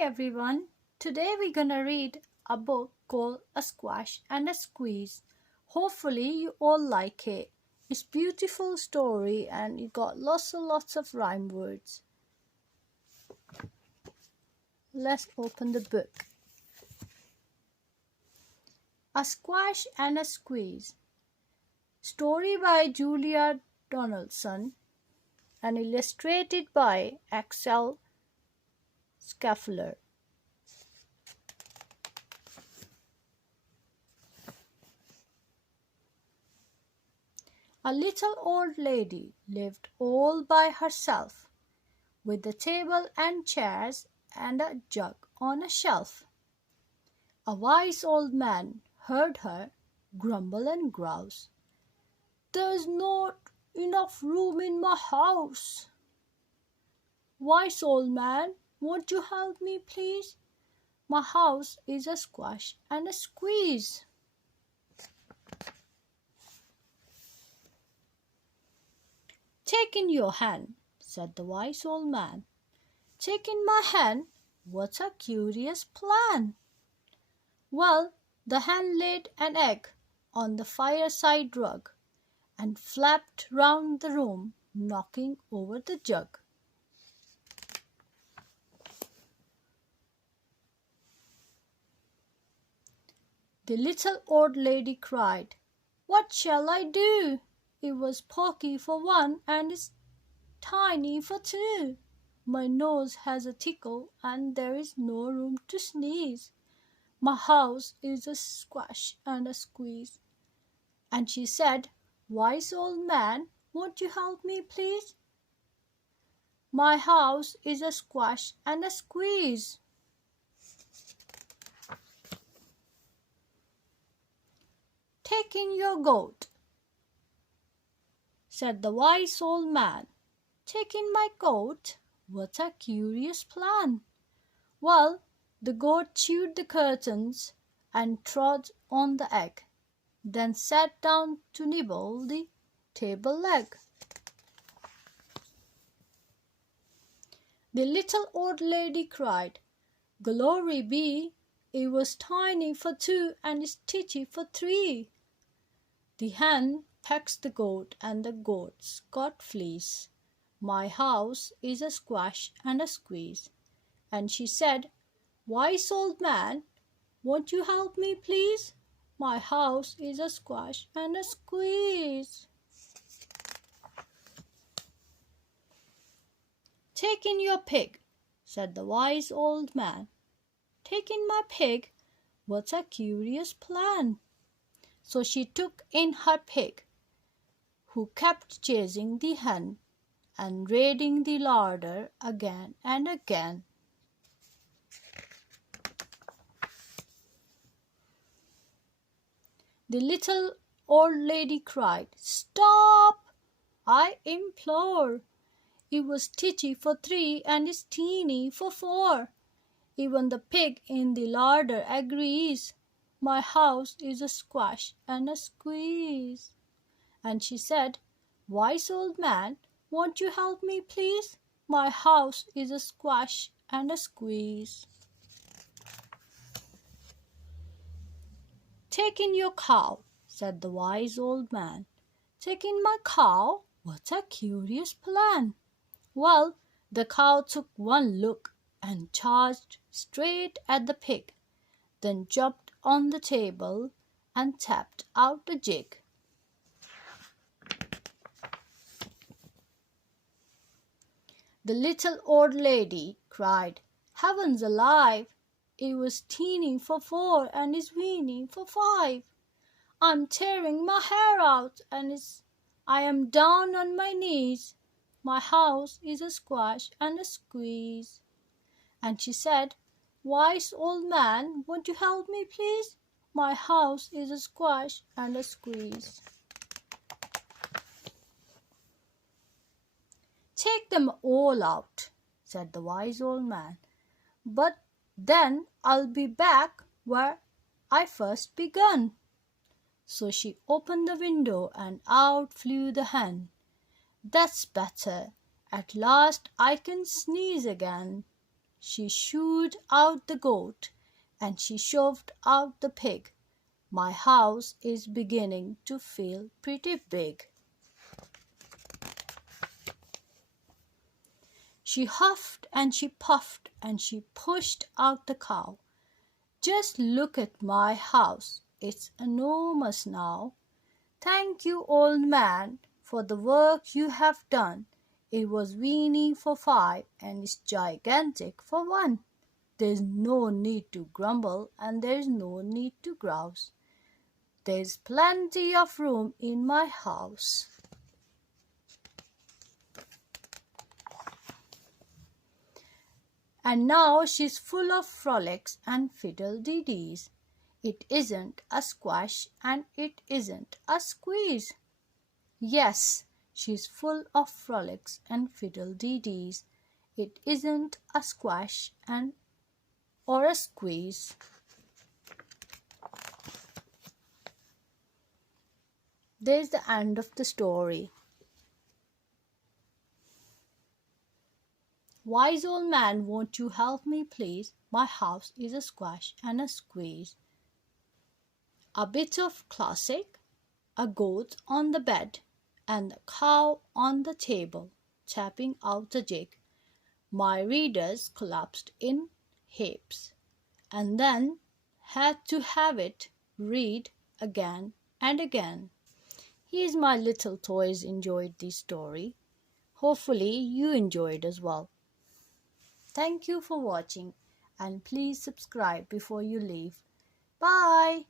everyone. Today we're gonna read a book called A Squash and a Squeeze. Hopefully you all like it. It's beautiful story and it got lots of rhyme words. Let's open the book. A Squash and a Squeeze. Story by Julia Donaldson and illustrated by Axel Scheffler. A little old lady lived all by herself, with a table and chairs and a jug on a shelf. A wise old man heard her grumble and grouse. "There's not enough room in my house." "Wise old man, won't you help me, please? My house is a squash and a squeeze." "Take in your hand," said the wise old man. "Take in my hand? What a curious plan!" Well, the hen laid an egg on the fireside rug and flapped round the room, knocking over the jug. The little old lady cried, "What shall I do? It was poky for one and it's tiny for two. My nose has a tickle and there is no room to sneeze. My house is a squash and a squeeze." And she said, "Wise old man, won't you help me, please? My house is a squash and a squeeze." "Take in your goat," said the wise old man. "Take in my goat? What a curious plan!" Well, the goat chewed the curtains and trod on the egg, then sat down to nibble the table leg. The little old lady cried, "Glory be! It was tiny for two and it's titty for three." The hen pecks the goat and the goat's got fleece. My house is a squash and a squeeze. And she said, "Wise old man, won't you help me, please? My house is a squash and a squeeze." "Take in your pig," said the wise old man. "Take in my pig? What a curious plan." So she took in her pig, who kept chasing the hen and raiding the larder again and again. The little old lady cried, "Stop, I implore! It was titty for three and it's teeny for four. Even the pig in the larder agrees. My house is a squash and a squeeze." And she said, "Wise old man, won't you help me, please? My house is a squash and a squeeze." "Take in your cow," said the wise old man. "Take in my cow? What a curious plan." Well, the cow took one look and charged straight at the pig, then jumped on the table and tapped out a jig. The little old lady cried, "Heavens alive! It was teeny for four and is weeny for five. I'm tearing my hair out and I am down on my knees. My house is a squash and a squeeze." And she said, "Wise old man, won't you help me, please? My house is a squash and a squeeze." "Take them all out," said the wise old man. "But then I'll be back where I first begun." So she opened the window and out flew the hen. "That's better. At last I can sneeze again." She shooed out the goat, and she shoved out the pig. My house is beginning to feel pretty big. She huffed and she puffed and she pushed out the cow. Just look at my house, it's enormous now. Thank you, old man, for the work you have done. It was weeny for 5 and it's gigantic for 1. There's no need to grumble and there's no need to grouse. There's plenty of room in my house. And now she's full of frolics and fiddle-dee-dees. It isn't a squash and it isn't a squeeze. Yes, she's full of frolics and fiddle-dee-dees. It isn't a squash and or a squeeze. There's the end of the story. Wise old man, won't you help me, please? My house is a squash and a squeeze. A bit of classic, a goat on the bed, and a cow on the table, tapping out the jig. My readers collapsed in heaps, and then had to have it read again and again. Here's my little toys enjoyed this story. Hopefully you enjoyed as well. Thank you for watching and please subscribe before you leave. Bye.